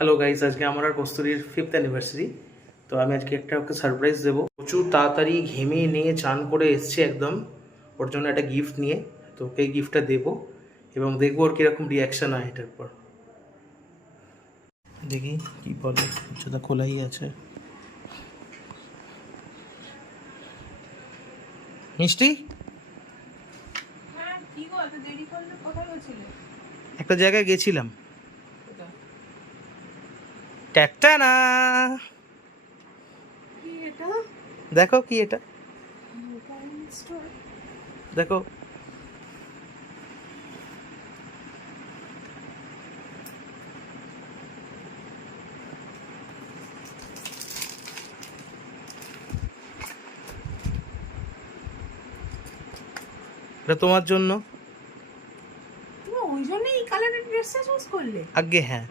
Hello guys, আজকে আমার আর কস্তুরীর 5th anniversary. তো আমি আজকে একটা ওকে সারপ্রাইজ দেবো। প্রচুর তাড়াতাড়ি ঘেমে নিয়ে চান করে এসছে একদম, ওর জন্য একটা গিফট নিয়ে। তো ওকে গিফটটা দেবো এবং দেখবো ওর কীরকম রিয়াকশান হয় এটার পর। দেখি কী বলে, সেটা খোলাই আছে। মিষ্টি, একটা জায়গায় গেছিলাম। ট্যাকটা না, দেখো কি এটা, দেখো। এটা তোমার জন্য। তুমি ওই জন্য এই কালারের ড্রেসটা চুজ করলে? আগে হ্যাঁ,